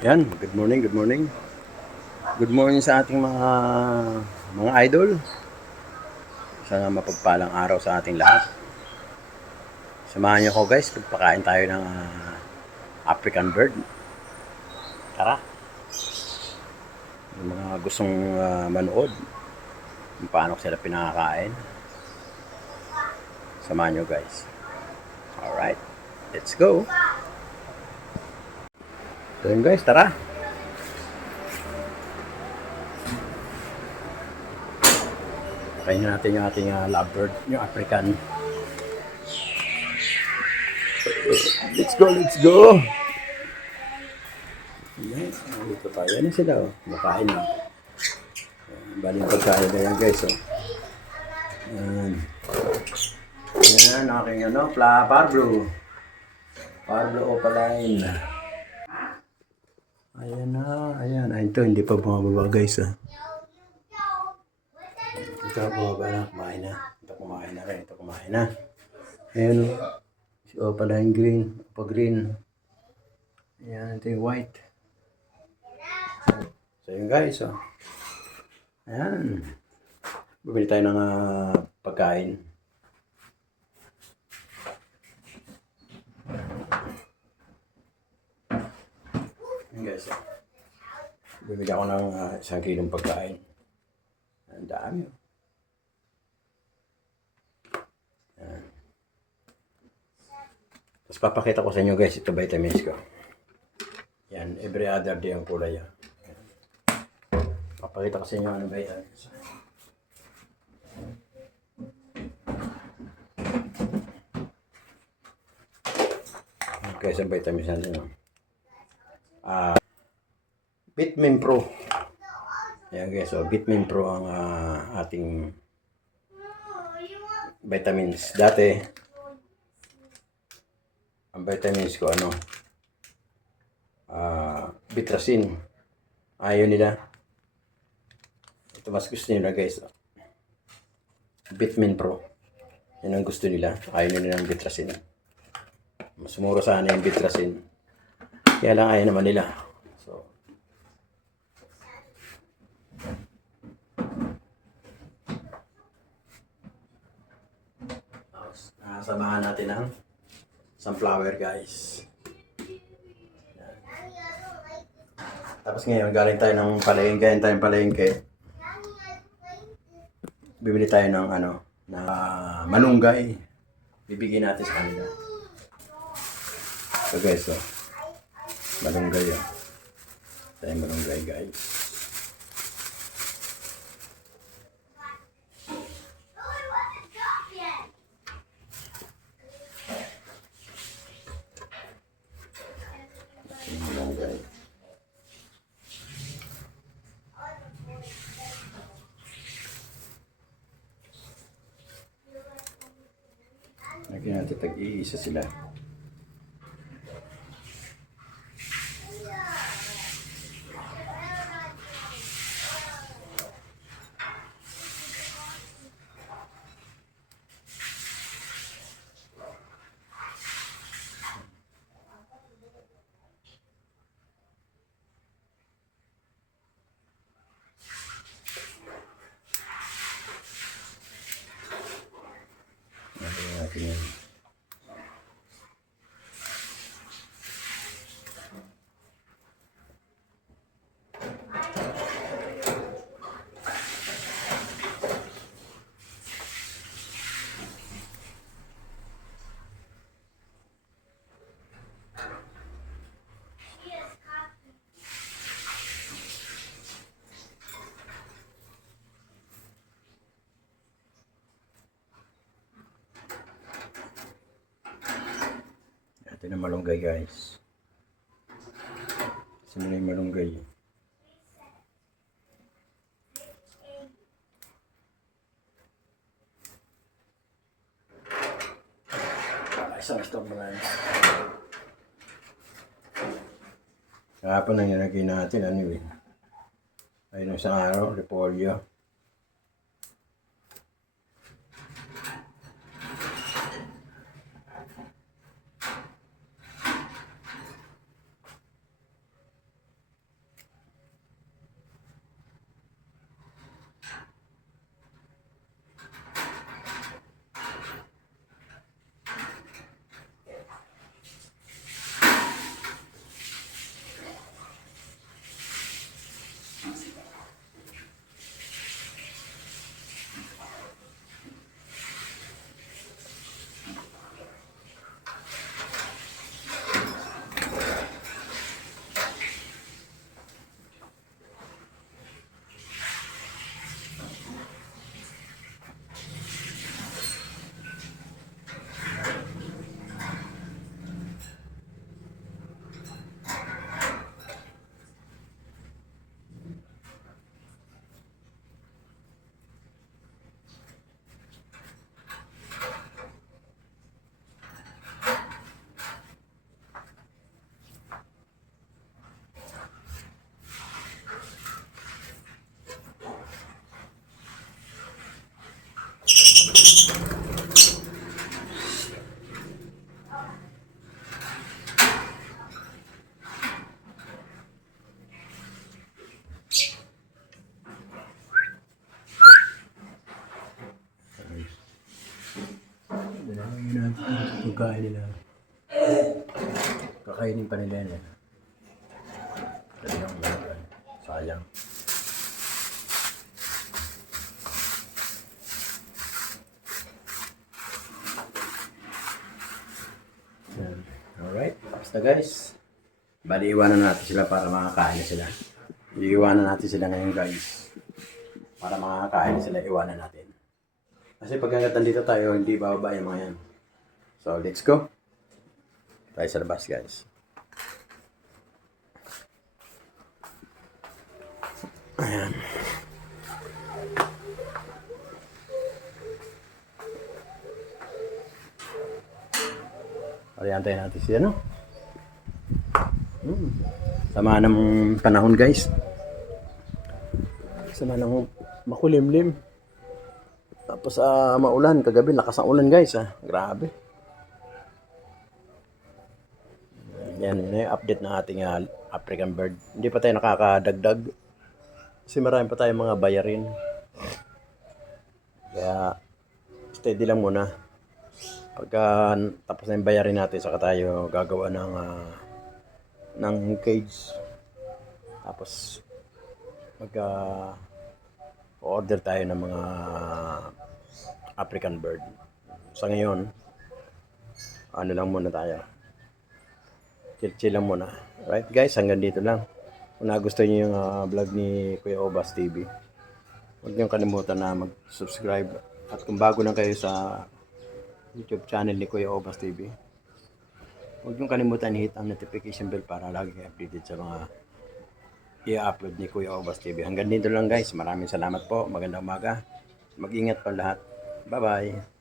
Yan, good morning, good morning. Good morning sa ating mga idol. Sana mapagpalang araw sa ating lahat. Samahan niyo ko guys, pagpakain tayo ng African bird. Tara. Yung mga gustong manood, kung paano sila pinakakain. Samahan niyo guys. Alright, let's go. So yun guys, tara. Kainin natin yung ating lovebird, yung African. Let's go, let's go. Yan, dito tayo. Yan sila, oh. Makain na. Baling pagkain na yan guys, oh. Yan. Yan, aking Pablo. Pablo Opaline. Ayan na, ayan. Ay, ito, hindi pa bumababa guys, ah. Ito, bumaba na, kumain na. Ito, kumain na rin. Ito, kumain na. Ayan, oh. Si Opaline green. Opa green. Ayan, ito yung white. So, yun guys, oh. Ayan. Bumili tayo ng pagkain. Ayan guys, oh. Bumili ako ng 1 kilong pagkain. Ang dami, oh. Ayan. Tapos papakita ko sa inyo guys, ito vitamins ko. Yan, every other day ang kulay yan. Papakita ko sa inyo ano vitamins. Okay, sa vitamins natin. Vitamin Pro. Yan guys, so Vitamin Pro ang ating vitamins. Dati, ang vitamins ko Bitrasin. Ayaw nila. Ito mas gusto nila guys. Vitamin Pro. Yan ang gusto nila. Ayaw nila ng Bitrasin. Mas mura sana yung Bitrasin. Kaya lang ayaw naman nila. So, samahan natin ang sunflower guys. Tapos ngayon, galing tayo ng palengke. Bibili tayo ng malunggay. Bibigyan natin sa kanila. So guys, malunggay yun. Tayo malunggay guys. Malunggay. Lagyan natin tag-iisa sila. Lagyan natin yan. Ito na malunggay guys. Sino na yung malunggay? Isang stop mo na yun. Kahapon na nilagay natin anyway. Ayun isang araw, repolyo. Pagkain nila. Kakainin pa nila yan. Talagang sayang. Yan. Alright, basta guys. Bali, iwanan natin sila para makakain na sila. Iiwanan natin sila ngayon guys. Para makakain na sila, iwanan natin. Kasi pag hanggat nandito tayo, hindi bababa yung mga yan. So, let's go. Tayo sa labas guys. Ayan. Orientahin natin siya, no? Sama ng panahon, guys. Sama ng makulimlim. Tapos maulan. Kagabi, lakas ang ulan, guys. Grabe. Yan yung update na ating African bird. Hindi pa tayo nakakadagdag. Kasi marami pa tayong mga bayarin. Kaya, steady lang muna. Pagka tapos na yung bayarin natin, saka tayo gagawa ng cage. Tapos order tayo ng mga African bird. Sa ngayon, ano lang muna tayo. Chill lang muna. Right guys, hanggang dito lang. Kung nagustuhan niyo yung vlog ni Kuya Obas TV, huwag niyong kalimutan na mag-subscribe. At kung bago lang kayo sa YouTube channel ni Kuya Obas TV, huwag niyong kalimutan hit ang notification bell para lagi kayo updated sa mga i-upload ni Kuya Obas TV. Hanggang dito lang guys. Maraming salamat po. Magandang umaga. Mag-ingat pa lahat. Bye-bye.